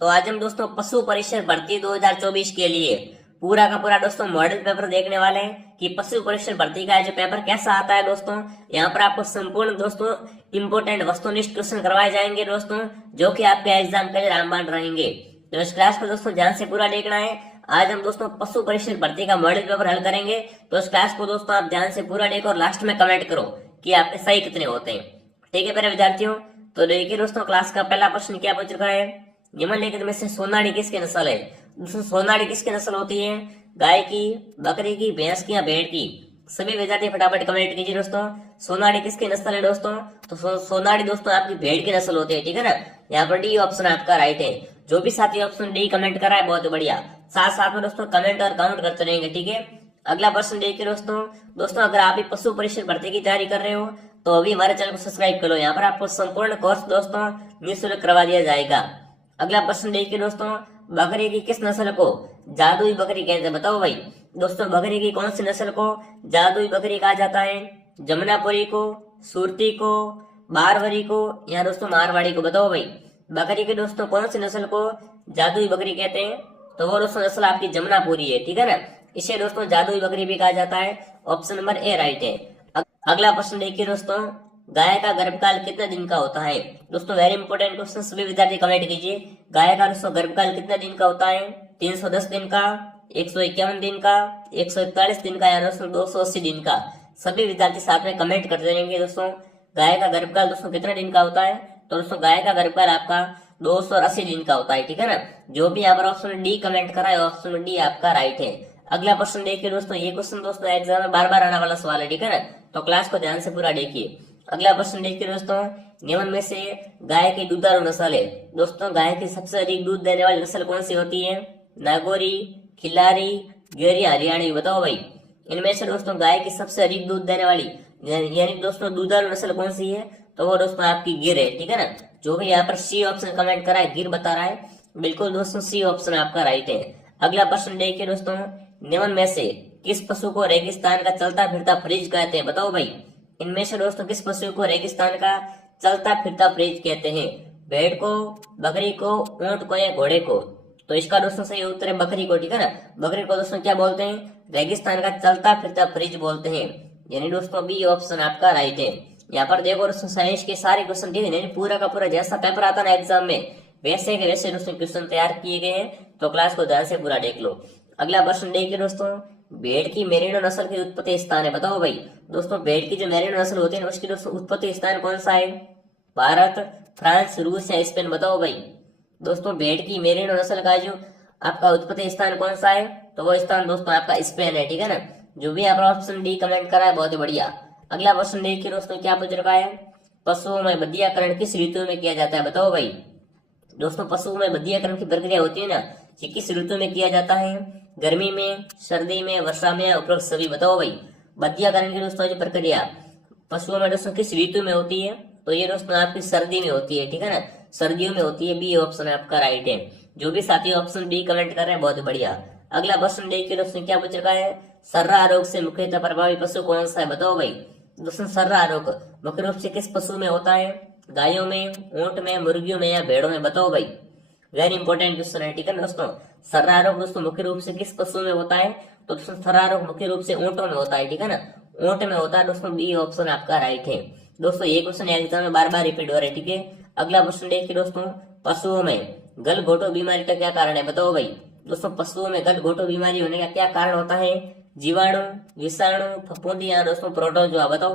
तो आज हम दोस्तों पशु परिषद भर्ती 2024 के लिए पूरा का पूरा दोस्तों मॉडल पेपर देखने वाले हैं कि पशु परिषद भर्ती का जो पेपर कैसा आता है दोस्तों। यहाँ पर आपको संपूर्ण दोस्तों इंपोर्टेंट वस्तुनिष्ठ क्वेश्चन करवाए जाएंगे दोस्तों, जो कि आपके एग्जाम के लिए रामबाण रहेंगे। तो इस क्लास को दोस्तों ध्यान से पूरा देखना है। आज हम दोस्तों पशु परिषद भर्ती का मॉडल पेपर हल करेंगे, तो इस क्लास को दोस्तों आप ध्यान से पूरा देखो और लास्ट में कमेंट करो कि आपके सही कितने होते हैं। ठीक है मेरे विद्यार्थियों, तो देखिए दोस्तों क्लास का पहला प्रश्न क्या पूछ रहा है। निम्नलिखित में से सोनाली किसकी नस्ल है। दोस्तों सोनाली किसकी नस्ल होती है, गाय की, बकरी की, भैंस की या भेड़ की। सभी विद्यार्थी फटाफट कमेंट कीजिए दोस्तों, सोनाली किसकी नस्ल है दोस्तों। तो सोनाली दोस्तों आपकी भेड़ की नस्ल होती है, ठीक है ना। यहाँ पर डी ऑप्शन आपका राइट है। जो भी साथी ऑप्शन डी कमेंट करा है बहुत बढ़िया, साथ साथ में दोस्तों कमेंट और काउंट करते रहेंगे, ठीक है। अगला प्रश्न देखिए दोस्तों अगर आप भी पशु परिषद भर्ती की तैयारी कर रहे हो तो अभी हमारे चैनल को सब्सक्राइब कर लो। यहाँ पर आपको संपूर्ण कोर्स दोस्तों निःशुल्क करवा दिया जाएगा। अगला प्रश्न देखिए दोस्तों, बकरी की किस नस्ल को जादुई बकरी कहते हैं, बताओ भाई। दोस्तों बकरी की कौन सी नस्ल को जादुई बकरी कहा जाता है। जमुनापुरी को, सुरती को, बारवरी को या दोस्तों मारवाड़ी को, बताओ भाई। बकरी के दोस्तों कौन सी नस्ल को जादुई बकरी कहते हैं, तो वो दोस्तों नस्ल आपकी जमुनापुरी है, ठीक है ना। इसे दोस्तों जादुई बकरी भी कहा जाता है। ऑप्शन नंबर ए राइट है। अगला प्रश्न देखिए दोस्तों, गाय का गर्भकाल कितने दिन का होता है। दोस्तों वेरी इंपोर्टेंट क्वेश्चन, सभी विद्यार्थी कमेंट कीजिए। गाय का दोस्तों गर्भकाल कितने दिन का होता है। 310 दिन का, 151 दिन का, 141 दिन का या दोस्तों 280 दिन का। सभी विद्यार्थी साथ में कमेंट करते रहेंगे दोस्तों। गाय का गर्भकाल दोस्तों कितने दिन का होता है, तो दोस्तों गाय का गर्भकाल आपका 280 दिन का होता है, ठीक है ना। जो भी यहाँ पर ऑप्शन डी कमेंट करा है ऑप्शन डी आपका राइट है। अगला प्रश्न देखिए दोस्तों, ये क्वेश्चन दोस्तों एग्जाम में बार बार आने वाला सवाल है, ठीक है ना। तो क्लास को ध्यान से पूरा देखिए। अगला प्रश्न देखिए दोस्तों, निम्न में से गाय की दुधारू नस्ल है। दोस्तों गाय की सबसे अधिक दूध देने वाली नस्ल कौन सी होती है। नागौरी, खिलारी, गिर या हरियाणी, बताओ भाई। इनमें से दोस्तों गाय की सबसे अधिक दूध देने वाली यानी दोस्तों दुधारू नस्ल कौन सी है, तो वो दोस्तों आपकी गिर है, ठीक है ना। जो भी यहाँ पर सी ऑप्शन कमेंट करा है गिर बता रहा है, बिल्कुल दोस्तों सी ऑप्शन आपका राइट है। अगला प्रश्न देखिए दोस्तों, निम्न में से किस पशु को रेगिस्तान का चलता फिरता फ्रिज कहते हैं, बताओ भाई। इनमें से दोस्तों किस पशु को रेगिस्तान का चलता फिरता फ्रिज कहते हैं। भेड़ को, बकरी को, ऊंट को या घोड़े को। तो इसका दोस्तों सही उत्तर है बकरी को, ठीक है ना। बकरी को दोस्तों क्या बोलते हैं, रेगिस्तान का चलता फिरता फ्रिज बोलते हैं, यानी दोस्तों बी ऑप्शन आपका राइट है। यहाँ पर देखो दोस्तों साइंस के सारे क्वेश्चन, ठीक है, पूरा का पूरा जैसा पेपर आता ना एग्जाम में वैसे के वैसे दोस्तों क्वेश्चन तैयार किए गए हैं, तो क्लास को ध्यान से पूरा देख लो। अगला प्रश्न देखिए दोस्तों, भेड़ की मेरिनो नस्ल की उत्पत्ति स्थान है, बताओ भाई। दोस्तों भेड़ की जो मेरिनो नस्ल होती है उसकी दोस्तों उत्पत्ति स्थान कौन सा है। भारत, फ्रांस, रूस या स्पेन, बताओ भाई। दोस्तों भेड़ की मेरिनो नस्ल का जो आपका उत्पत्ति स्थान कौन सा है, तो वो स्थान दोस्तों आपका स्पेन है, ठीक है ना। जो भी आप ऑप्शन डी कमेंट करा है बहुत ही बढ़िया। अगला प्रश्न देखिए दोस्तों क्या पूछ रखा है, पशुओं में बधियाकरण किस ऋतु में किया जाता है, बताओ भाई। दोस्तों पशुओं में बधियाकरण की प्रक्रिया होती है ना, ये किस ऋतु में किया जाता है। गर्मी में, सर्दी में, वर्षा में या उपरोक्त सभी, बताओ भाई। बधियाकरण की दोस्तों जो प्रक्रिया पशुओं में दोस्तों किस ऋतु में होती है, तो ये दोस्तों आपकी सर्दी में होती है, ठीक है ना। सर्दियों में होती है, बी ऑप्शन आपका राइट है। जो भी साथी ऑप्शन डी कमेंट कर रहे हैं बहुत बढ़िया। अगला प्रश्न देखिए दोस्तों क्या पूछ रखा है, सर्रा रोग से मुख्यतः प्रभावी पशु कौन सा है, बताओ भाई। दोस्तों सर्रा रोग मुख्य रूप से किस पशु में होता है। गायों में, ऊंट में, मुर्गियों में या भेड़ों में, बताओ भाई। वेरी इंपॉर्टेंट क्वेश्चन है, ठीक है दोस्तों। सर्रा रोग दोस्तों मुख्य रूप से किस पशु में होता है, तो दोस्तों सर्रा रोग मुख्य रूप से ऊंटों में होता है, ठीक है ना। ऊंट में होता है दोस्तों, बी ऑप्शन आपका राइट है। दोस्तों ये क्वेश्चन एग्जाम में बार बार रिपीट हो रहा है, ठीक है। अगला क्वेश्चन देखिए दोस्तों, पशुओं में गलघोटू बीमारी का क्या कारण है, बताओ भाई। दोस्तों पशुओं में गलघोटू बीमारी होने का क्या कारण होता है। जीवाणु, विषाणु, फफूंदी या दोस्तों प्रोटोजोआ, बताओ।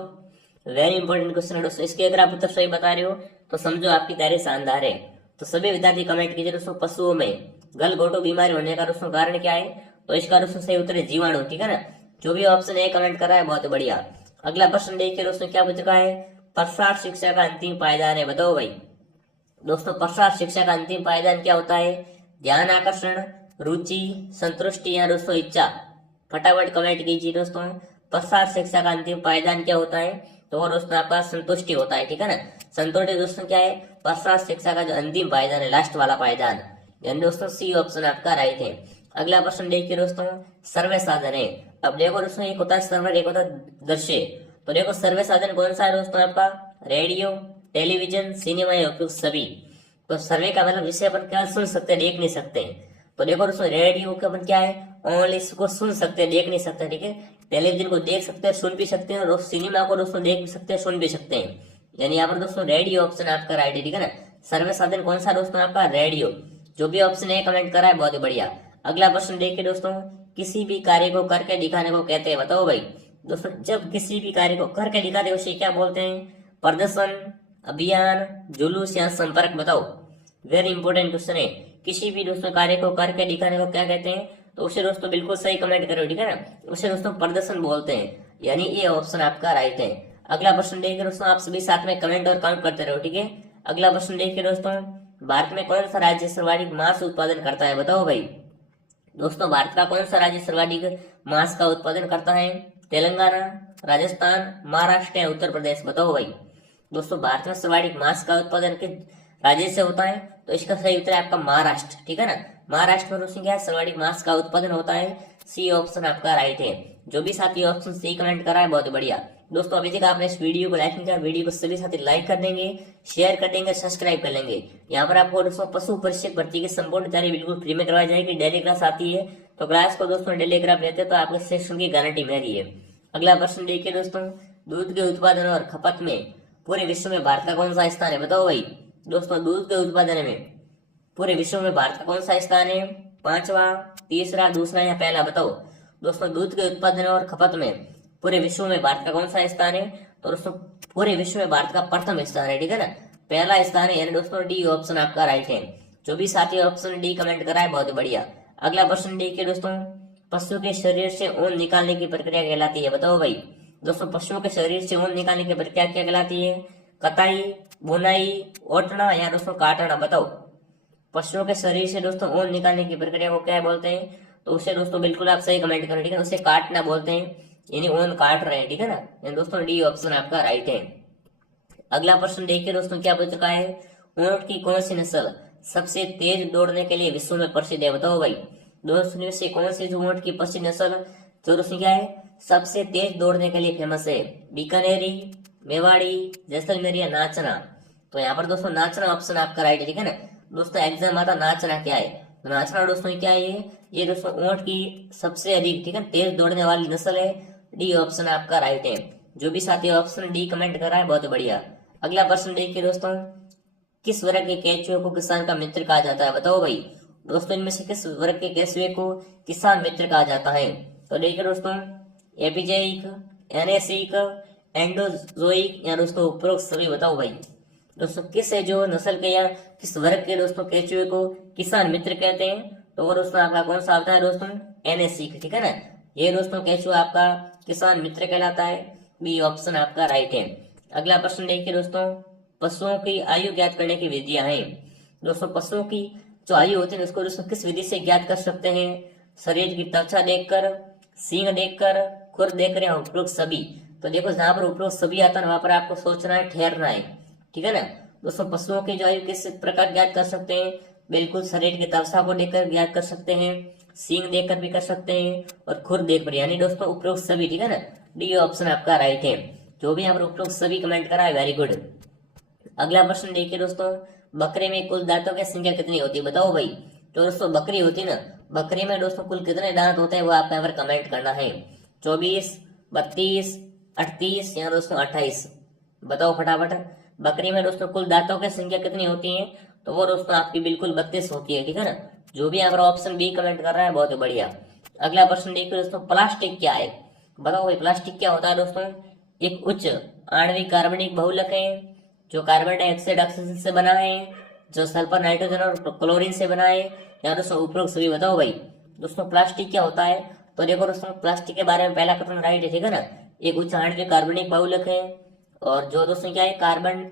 वेरी इंपॉर्टेंट क्वेश्चन है दोस्तों, इसके अगर आप उत्तर सही बता रहे हो तो समझो आपकी तैयारी शानदार है। तो सभी विद्यार्थी कमेंट कीजिए दोस्तों, पशुओं में गलघोटू बीमारी होने का दोस्तों कारण क्या है, तो इसका दोस्तों सही उत्तर है जीवाणु, ठीक है ना। जो भी ऑप्शन ए कमेंट कर रहा है बहुत बढ़िया। अगला प्रश्न देखिए दोस्तों क्या पूछ रखा है, प्रसार शिक्षा का अंतिम पायदान है, बताओ भाई। दोस्तों प्रसार शिक्षा का अंतिम पायदान क्या होता है। ध्यान आकर्षण, रुचि, संतुष्टि या दोस्तों इच्छा। फटाफट कमेंट कीजिए दोस्तों, प्रसार शिक्षा का अंतिम पायदान क्या होता है, तो वो दोस्तों आपका संतुष्टि होता है, ठीक है ना। संतुष्टि दोस्तों क्या है, प्रसार शिक्षा का जो अंतिम पायदान है, लास्ट वाला पायदान, यानी दोस्तों सी ऑप्शन आपका राइट है। अगला प्रश्न देखिए दोस्तों, सर्वे साधन है। अब देखो दोस्तों एक होता है सर्वर, एक होता है दृश्य। तो देखो सर्वे साधन कौन सा है दोस्तों आपका, रेडियो, टेलीविजन, सिनेमा या उपयुक्त सभी। तो सर्वे का मतलब जिसे अपन क्या सुन सकते हैं, देख नहीं सकते। तो देखो दोस्तों रेडियो का अपन क्या है, ओनली इसको सुन सकते हैं, देख नहीं सकते, ठीक है। टेलीविजन को देख सकते हैं, सुन भी सकते हैं, और सिनेमा को दोस्तों देख भी सकते हैं, सुन भी सकते हैं। यानी यहाँ पर दोस्तों रेडियो ऑप्शन आपका राइट है, ठीक है ना। सर्वे साधन कौन सा दोस्तों आपका, रेडियो। जो भी ऑप्शन है कमेंट करा है, बहुत ही बढ़िया। अगला प्रश्न देखिए दोस्तों, किसी भी कार्य को करके दिखाने को कहते हैं, बताओ भाई। दोस्तों जब किसी भी कार्य को करके दिखाते हैं उसे क्या बोलते हैं, प्रदर्शन, अभियान, जुलूस या संपर्क, बताओ। वेरी इंपॉर्टेंट क्वेश्चन है। किसी भी दोस्तों कार्य को करके दिखाने को क्या कहते हैं, तो उसे दोस्तों बिल्कुल सही कमेंट करो, ठीक है ना। उसे दोस्तों प्रदर्शन बोलते हैं, यानी ये ऑप्शन आपका राइट है। अगला प्रश्न देखिए दोस्तों, आप सभी साथ में कमेंट और काउंट करते रहो, ठीक है। अगला प्रश्न देखिए दोस्तों, भारत में कौन सा राज्य सर्वाधिक मांस उत्पादन करता है, बताओ भाई। दोस्तों भारत का कौन सा राज्य सर्वाधिक मांस का उत्पादन करता है, तेलंगाना, राजस्थान, महाराष्ट्र या उत्तर प्रदेश, बताओ भाई। दोस्तों भारत में सर्वाधिक मांस का उत्पादन किस राज्य से होता है, तो इसका सही उत्तर है आपका महाराष्ट्र, ठीक है ना। महाराष्ट्र में दोस्तों क्या सर्वाधिक मांस का उत्पादन होता है, सी ऑप्शन आपका राइट है। जो भी साथी ऑप्शन सी कमेंट करा है, बहुत बढ़िया। दोस्तों अभी तक आपने इस वीडियो को लाइक नहीं किया, वीडियो को सभी साथी लाइक कर देंगे, शेयर कर देंगे, सब्सक्राइब कर लेंगे। यहाँ पर आपको दोस्तों पशु परिषद भर्ती की संपूर्ण तैयारी बिल्कुल फ्री में करवाई जाएगी। डेली क्लास आती है, तो क्लास को दोस्तों डेली अगर आप लेते हैं तो आपके सेक्शन की गारंटी मेरी है। अगला प्रश्न देखिए दोस्तों, दूध के उत्पादन और खपत में पूरे विश्व में भारत का कौन सा स्थान है, बताओ भाई। दोस्तों दूध के उत्पादन में पूरे विश्व में भारत का कौन सा स्थान है, पांचवा, तीसरा, दूसरा या पहला, बताओ। दोस्तों दूध के उत्पादन और खपत में पूरे विश्व में भारत का कौन सा स्थान है, तो दोस्तों पूरे विश्व में भारत का प्रथम स्थान है, ठीक है ना। पहला स्थान है, यानी दोस्तों डी ऑप्शन आपका राइट है। जो भी साथी ऑप्शन डी कमेंट करा है, बहुत बढ़िया। अगला प्रश्न देखिए दोस्तों, पशु के शरीर से ऊन निकालने की प्रक्रिया कहलाती है, बताओ भाई। दोस्तों पशुओं के शरीर से ऊन निकालने की प्रक्रिया क्या कहलाती है, कताई, बुनाई, ओटना या दोस्तों काटना, बताओ। पशुओं के शरीर से दोस्तों ऊन निकालने की प्रक्रिया को क्या बोलते हैं, तो उसे दोस्तों बिल्कुल आप सही कमेंट करें, ठीक है। उसे काटना बोलते हैं, यानी ऊन काट रहे हैं, ठीक है ना। यानी दोस्तों डी ऑप्शन आपका राइट है। अगला प्रश्न देखिए दोस्तों, क्या पूछ चुका है, ऊंट की कौन सी नस्ल सबसे तेज दौड़ने के लिए विश्व में प्रसिद्ध है, बताओ भाई। दोस्तों में से कौन सी जो ऊंट की प्रसिद्ध नस्ल जो दोस्तों क्या है सबसे तेज दौड़ने के लिए फेमस है, बीकानेरी, मेवाड़ी, जैसलमेर या नाचना। तो यहाँ पर दोस्तों नाचना ऑप्शन आपका राइट है, ठीक है ना। दोस्तों एग्जाम आता नाचना क्या है, तो नाचना दोस्तों क्या है, ये दोस्तों ऊंट की सबसे अधिक, ठीक है, तेज दौड़ने वाली नस्ल है। डी ऑप्शन आपका राइट है। जो भी साथी ऑप्शन डी कमेंट कर रहा है, बहुत बढ़िया। अगला प्रश्न देखिए दोस्तों, किस वर्ग के केंचुए को किसान का मित्र कहा जाता है, बताओ भाई। दोस्तों इनमें से किस वर्ग के केंचुए को किसान मित्र कहा जाता है, तो देखिए दोस्तों एपिजेइक, एनेसिक, एंडोजोइक या दोस्तों उपरोक्त सभी, बताओ भाई। दोस्तों किस है जो नस्ल के या किस वर्ग के दोस्तों केंचुए को किसान मित्र कहते हैं, तो वो दोस्तों आपका कौन सा आता है दोस्तों, एनेसिक, ठीक है ना। ये दोस्तों केंचुआ आपका किसान मित्र कहलाता है, बी ऑप्शन आपका राइट है। अगला प्रश्न देखिए दोस्तों, पशुओं की आयु ज्ञात करने की विधियां हैं। दोस्तों पशुओं की जो आयु होती है उसको दोस्तों किस विधि से ज्ञात कर सकते हैं, शरीर की त्वचा देखकर, सींग देखकर, खुर देखकर या उपरोक्त सभी। तो देखो जहां पर उपरोक्त सभी आता है वहां पर आपको सोचना है, ठहरना है, ठीक है ना। दोस्तों पशुओं की जो आयु किस प्रकार ज्ञात कर सकते हैं, बिल्कुल शरीर की त्वचा को देखकर ज्ञात कर सकते हैं, सींग देखकर भी कर सकते हैं, और खुर देखकर, यानी दोस्तों उपरोक्त सभी, ठीक है ना। डी ऑप्शन आपका राइट है। जो भी यहाँ पर उपरोक्त सभी कमेंट करा है, वेरी गुड। अगला प्रश्न देखिए दोस्तों, बकरे में कुल दांतों की संख्या कितनी होती है, बताओ भाई। तो दोस्तों बकरी होती है ना, बकरी में दोस्तों कुल कितने दांत होते हैं वो आपको यहाँ पर कमेंट करना है, 24, 32, 38 या दोस्तों 28, बताओ फटाफट। बकरी में दोस्तों कुल दांतों की संख्या कितनी होती है, तो वो दोस्तों आपकी बिल्कुल 32 होती है, ठीक है ना। जो भी यहाँ पर ऑप्शन बी कमेंट कर रहा है, बहुत बढ़िया। अगला प्रश्न देखिए दोस्तों, प्लास्टिक क्या है, बताओ भाई। प्लास्टिक क्या होता है दोस्तों, एक उच्च आणविक कार्बनिक बहुलक है जो कार्बन डाइऑक्साइड ऑक्सीजन से बना है, जो सल्फर, नाइट्रोजन और क्लोरीन से बना है, या दोस्तों उपरोक्त सभी, बताओ भाई। दोस्तों प्लास्टिक क्या होता है, तो देखो दोस्तों प्लास्टिक के बारे में पहला कथन राइट है, ठीक है ना। एक उच्च आणविक कार्बनिक बहुलक है, और जो दोस्तों क्या है कार्बन,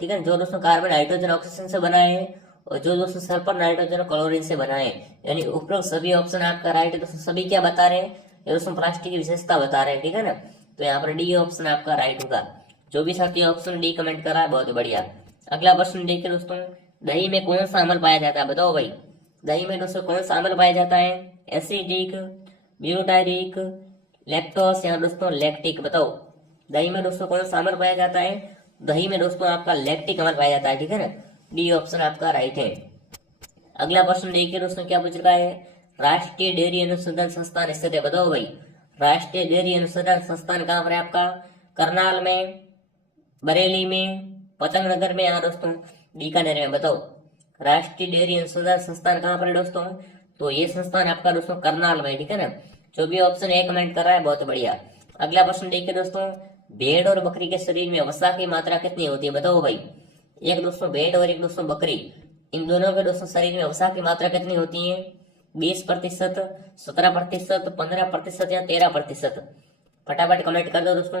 ठीक है, जो दोस्तों कार्बन, हाइड्रोजन, ऑक्सीजन से बना है, और जो दोस्तों सल्फर, नाइट्रोजन और क्लोरीन से बना है, यानी उपरोक्त सभी ऑप्शन आपका राइट है। दोस्तों सभी क्या बता रहे हैं, ये दोस्तों प्लास्टिक की विशेषता बता रहे हैं, ठीक है ना। तो यहाँ पर डी ऑप्शन आपका राइट होगा। जो भी साथी ऑप्शन डी कमेंट कर रहा है, बहुत बढ़िया। अगला प्रश्न देखिए दोस्तों, दही में कौन सा अम्ल पाया जाता है, बताओ भाई। दही में दोस्तों कौन सा अम्ल पाया जाता है, एसिडिक, ब्यूटारिक, लैक्टोस या दोस्तों लैक्टिक, बताओ। दही में दोस्तों कौन सा अम्ल पाया जाता है, दही में दोस्तों आपका लैक्टिक अम्ल पाया जाता है, ठीक है ना। डी ऑप्शन आपका राइट है। अगला प्रश्न देखिए दोस्तों क्या पूछ रहा है, राष्ट्रीय डेयरी अनुसंधान संस्थान स्थित है, बताओ भाई राष्ट्रीय डेयरी अनुसंधान संस्थान कहाँ पर है आपका, करनाल में, बरेली में, पतंगनगर में या दोस्तों बीकानेर में, बताओ राष्ट्रीय डेयरी अनुसंधान संस्थान कहाँ पर है दोस्तों, तो ये संस्थान आपका दोस्तों करनाल में, ठीक है ना। जो भी ऑप्शन ए कमेंट कर रहा है बहुत बढ़िया। अगला प्रश्न देखिए दोस्तों, भेड़ और बकरी के शरीर में वसा की मात्रा कितनी होती है, बताओ भाई। एक दोस्तों भेड़ और एक दोस्तों बकरी, इन दोनों के दोस्तों शरीर में वसा की मात्रा कितनी होती है, 20%, 17%, 15% या 13%। फटाफट कमेंट कर दो दोस्तों।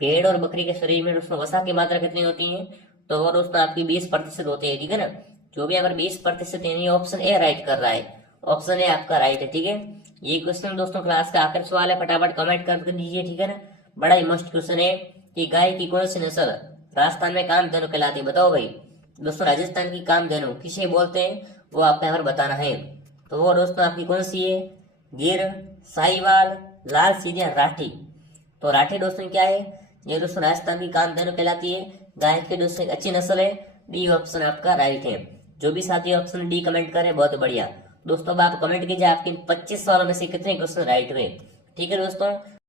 भेड़ और बकरी के शरीर में दोस्तों वसा की मात्रा कितनी होती है, तो वो दोस्तों आपकी 20% होती है, ठीक है ना। जो भी अगर 20% यानी ऑप्शन ए राइट कर रहा है, ऑप्शन ए आपका राइट है, ठीक है। ये क्वेश्चन दोस्तों क्लास का आखिरी सवाल है, फटाफट कमेंट कर दीजिए, ठीक है ना। बड़ा ही मस्त क्वेश्चन है कि गाय की कौन सी नस्ल राजस्थान में कामधेनु कहलाती है, बताओ भाई। दोस्तों राजस्थान की कामधेनु किसे बोलते हैं वो आपको यहाँ पर बताना है। तो वो दोस्तों आपकी कौन सी है, गिर, साहिवाल, लाल सिंधिया, राठी। तो राठी दोस्तों क्या है, ये दोस्तों राजस्थान की कामधेनु कहलाती है, गाय की दोस्तों एक अच्छी नस्ल है। डी ऑप्शन आपका राइट है। जो भी साथी ऑप्शन डी कमेंट करे बहुत बढ़िया। दोस्तों अब आप कमेंट कीजिए आपके 25 सवालों में से कितने क्वेश्चन राइट हुए, ठीक है दोस्तों।